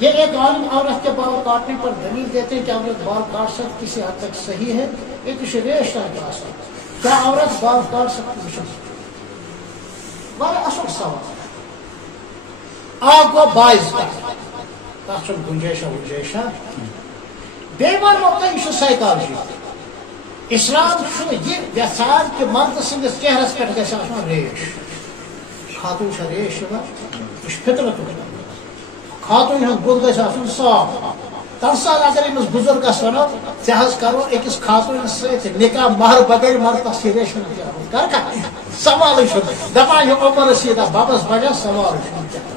یہ ایک عالم عورت کے بال کاٹنے پر دلیل دیتے ہیں کہ عورت بال کاٹ سکتی کسی حد تک صحیح ہے. ایک ریش کیا عورت بال کاٹ سکتی ہے؟ بڑا اصل سوال آگ گو 22 تک گنجائشہ بیٚیہِ وَنو تۄہہِ یہِ چھُ سائیکالجی. اسلام چھُ یہِ یژھان کہ مرد سٕنٛدِس چہرس پٮ۪ٹھ گژھِ آسُن ریش. خاتون چھےٚ ریش یِوان یہِ چھُ فطرت. خاتون ہُنٛد بُتھ گژھِ آسُن صاف. تمہِ ساتہٕ اگر أمِس بُزرگس وَنو ژےٚ حظ کرو أکِس خاتوٗنس سۭتۍ نکاح مہر بغٲر مگر تس چھِ ریشن کر سوالٕے چھُنہٕ دپان یہِ عمر رسیٖدہ ببس بجا سوالٕے چھُنہٕ کیٛاہ.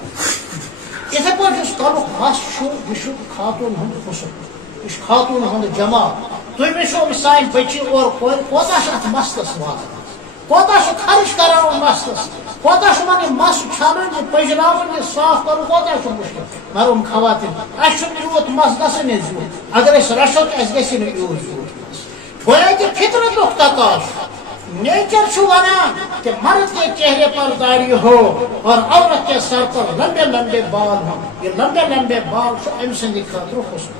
یِتھے پٲٹھۍ یُس تَلُک مس چھُ یہِ چھُ خاتوٗن ہُنٛد حُسن. یہ خاتون ہند جمع. تھی وچو سان بچی اور کور کوتا ات مستس واتان کوتا خرچ کران مستس کوتا ون مس چھلن یہ پجراون یہ صاف کرو کوتا مشکل. مرم خواتین اس یوت مس گھن زیوت اگر رشو تو اس گھن یوت زیوت مس. گویا کہ فطرت تقاض نیچر ونان کہ مرد کے چہرے پر داڑھی ہو اور عورت کے سر پر لمبے لمبے بال ہو. یہ لمبے لمبے بال ام سند خاطر حسن.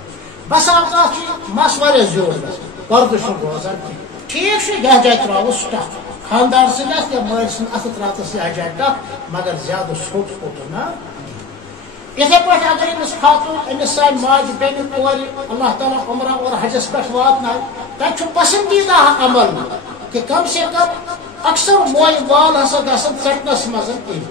بس اوقات مس واریاہ زیوٗٹھ گژھان پردٕ چھُنہٕ روزان کینٛہہ. ٹھیٖک چھُ یتھ جایہِ ترٛاوُس ٹکھ خاندار سٕنٛدِ اَتھٕ یا مٲلۍ سٕنٛدِ اَتھٕ ترٛاوُس یتھ جایہِ ٹکھ مگر زیادٕ ژھوٚٹ پوٚت نا. یِتھے پٲٹھۍ اگر أمِس خاتوٗن أمِس سانہِ ماجہِ بیٚنہِ کورِ اللہ تعالیٰ عمرہ اور حجس پٮ۪ٹھ واتنایہِ تتہِ چھُ پسندیدہ عمل کہ کم سے کم اکثر موے وال ہسا گژھن ژٹنس منٛز یِنۍ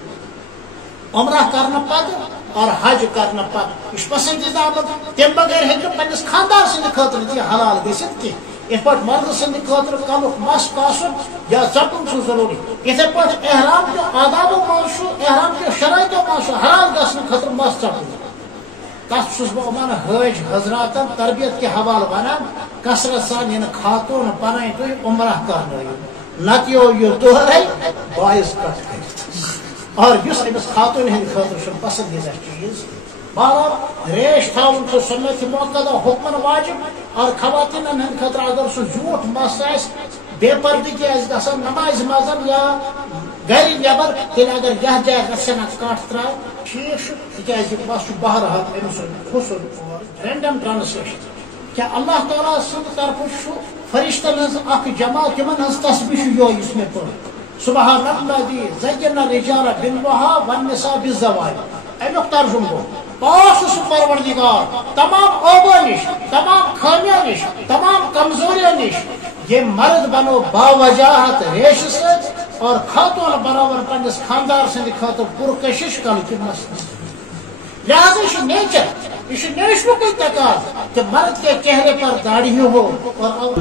عمرہ کرنہٕ پتہٕ اور حج کرنے پتہٕ. یہ پسندیدہ عمل. تمہِ بغیر ہیٚکہِ پننس خاندار سٕنٛدِ خٲطرٕ تہِ حلال گٔژھِتھ کینٛہہ. یِتھ پٲٹھۍ مرد سٕنٛدِ خٲطرٕ کلُک مس کاسُن یا ژٹُن چھُ ضروٗری. یِتھے پٲٹھۍ احرام کیو آدابو منٛز چھُ احرام کیو شرٲیطو منٛز چھُ حلال گژھنہٕ خٲطرٕ مس ژٹُن. تتھ چھُس بہٕ یِمن حٲج حضراتن تربیت کہِ حوالہٕ ونان کثرت سان یِنہٕ خاتوٗن پنٕنۍ تُہۍ عمرہ کرنٲیِو نتہٕ یِیو یہِ دۄہرے 22 پٮ۪ٹھ کٔرِتھ. اور یُس أمِس خاتوٗن ہٕنٛدِ خٲطرٕ چھُ پسندیدہ چیٖز. بہرحال ریش تھاوُن چھُ سنت موقدہ حکمن واجب. اور خواتینن ہٕنٛدِ خٲطرٕ اگر سُہ زیوٗٹھ مس آسہِ بے پردگی آسہِ گژھان نمازِ منٛز یا گرِ نٮ۪بر تیٚلہِ اگر یتھ جایہِ گژھن اتھ کٹھ ترٛاو ٹھیٖک چھُ تِکیٛازِ یہِ مس چھُ بہرحال أمۍ سُنٛد حُسن اور رینڈم ٹرانسلیشن. کیا اللہ تعالیٰ سٕنٛدِ طرفہٕ چھُ فرشتن ہٕنٛز اکھ جماعت یِمن ہٕنٛز تسبیح چھُ یِہوے یُس مےٚ پوٚر سبحان الذی زین الرجال بالضحى والنساء بالزواج. امیُک ترجمہ گوٚو پاک چھُ سُہ پروردگار تمام عیبو نش تمام خٲمیو نش تمام کمزوریو نش ییٚمۍ مرد بنو باوجاہت ریشہِ سۭتۍ اور خاتون برابر پننس خاندار سٕنٛدِ خٲطرٕ پُرکشش کلکہِ مسلس. لہذا یہ نیچر یہ نیچرُکُے تقاضہٕ کہ مرد کے چہرے پر داڑھی ہو اور